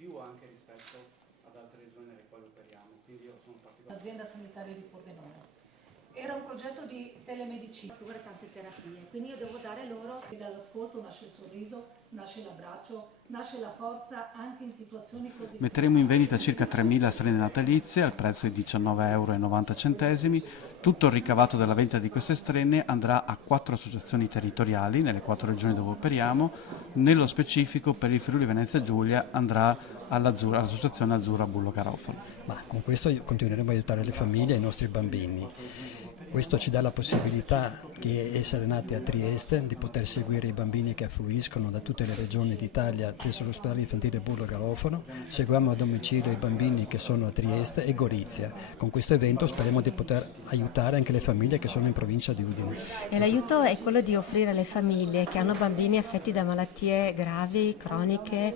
più anche rispetto ad altre regioni nelle quali operiamo, quindi io sono particolarmente... L'azienda sanitaria di Pordenone. Era un progetto di telemedicina. Assumere tante terapie, quindi io devo dare loro... Dall'ascolto nasce il sorriso, nasce l'abbraccio, nasce la forza anche in situazioni così... Metteremo in vendita circa 3.000 strade natalizie al prezzo di 19,90 €. Tutto il ricavato della vendita di queste strenne andrà a 4 associazioni territoriali nelle 4 regioni dove operiamo. Nello specifico per il Friuli Venezia Giulia andrà all'associazione Azzurra Bullo Garofalo. Ma con questo continueremo a aiutare le famiglie e i nostri bambini. Questo ci dà la possibilità di essere nati a Trieste, di poter seguire i bambini che affluiscono da tutte le regioni d'Italia presso l'ospedale infantile Bullo Garofalo. Seguiamo a domicilio i bambini che sono a Trieste e Gorizia. Con questo evento speriamo di poter aiutare anche le famiglie che sono in provincia di Udine. E l'aiuto è quello di offrire alle famiglie che hanno bambini affetti da malattie gravi, croniche,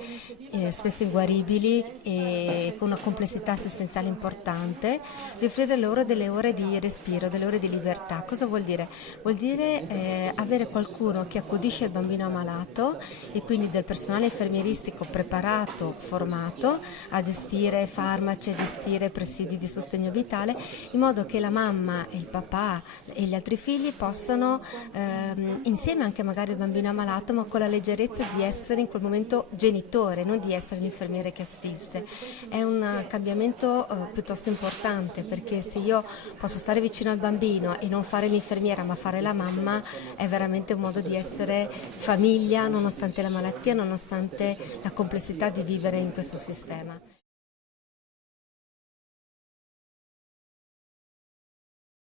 spesso inguaribili e con una complessità assistenziale importante, di offrire loro delle ore di respiro, delle ore di libertà. Cosa vuol dire? Vuol dire avere qualcuno che accudisce il bambino ammalato e quindi del personale infermieristico preparato, formato a gestire farmaci, a gestire presidi di sostegno vitale, in modo che la mamma e il papà e gli altri figli possano, insieme anche magari il bambino ammalato, ma con la leggerezza di essere in quel momento genitore, non di essere l'infermiere che assiste. È un cambiamento piuttosto importante, perché se io posso stare vicino al bambino e non fare l'infermiera ma fare la mamma, è veramente un modo di essere famiglia nonostante la malattia, nonostante la complessità di vivere in questo sistema.